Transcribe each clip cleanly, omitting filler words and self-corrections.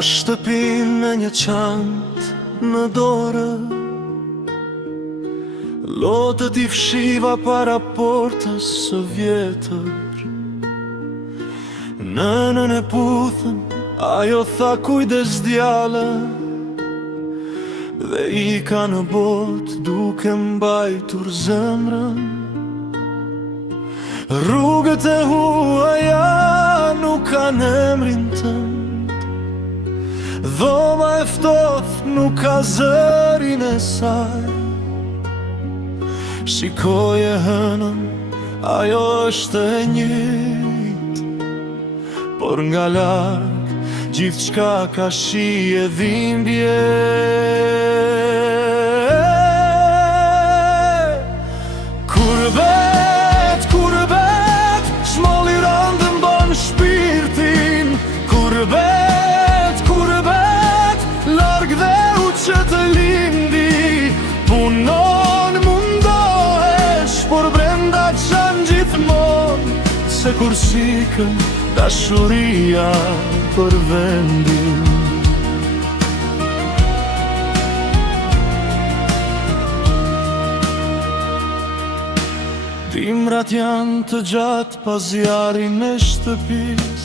shtëpin me një qant në dorë, lotët I fshiva para portës së vjetër. Nënën e puthën, ajo tha kujdes djale, dhe I ka në botë duke mbajtur zemrën. Rrugët e huaja nuk kanë emrin tënd, dhoma e ftoft nuk ka zërin e saj. Shikoje hënën, ajo është e njëjtë, por nga larg gjithçka ka shije dhimbje. Kurbet, shmolli rëndë mban shpirtin. Kurbet, larg dhe u që të lindi. Punon, mundohesh, por brenda qan gjithmon, se kur sikën dashuria për vendin. Dimrat janë të gjatë pas zjarin e shtëpis,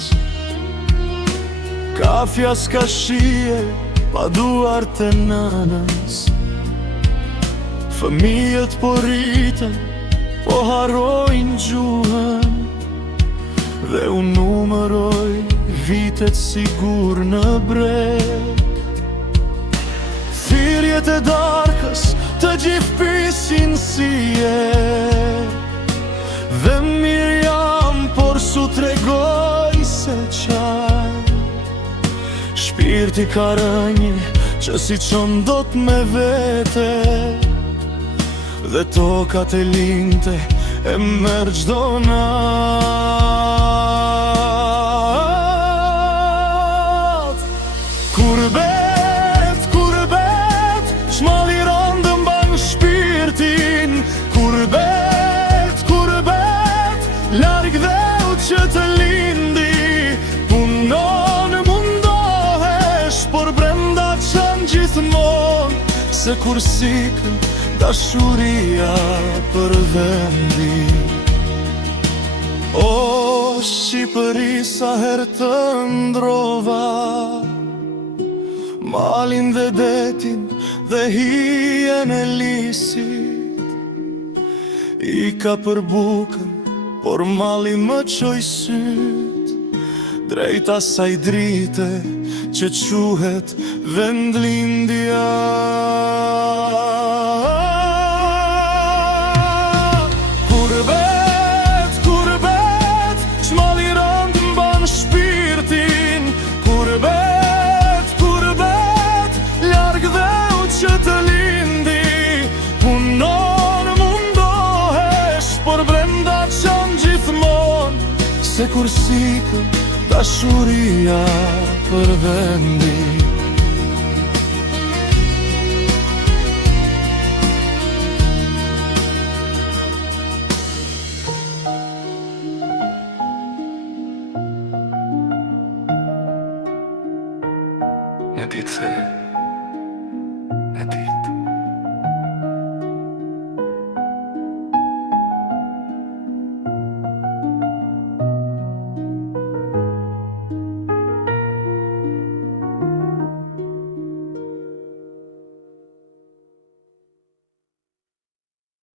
kafja s'ka shije pa duart e nënës. Fëmijët po rriten, po harrojnë gjuhën, dhe unë numëroj vitet sigur në breg. Thirrjet e darkës të gjithë pisin si dhe mirë jam, por su tregoj se qaj. Shpirti ka rënje që si qon dot me vete, dhe tokat e linte e merr çdo nat. Kurbet, shmolli rëndë mban shpirtin. Larg dhe u që të lindi. Punon, mundohesh, por brenda qan gjithmon, se kur sikën dashuria për vendin. O, Shqipëri, sa herë të ndrova malin dhe detin dhe hijen e lisit. I ka për bukën, por mali më qoj syt drejt asaj drite që quhet vendlindja. Kurbet, shmolli rëndë mban shpirtin. Kurbet, larg dhe u që të lindi. Punon, mundohesh, por brenda qan gjithmon, se kur sikën dashuria për vendin. Një ditë se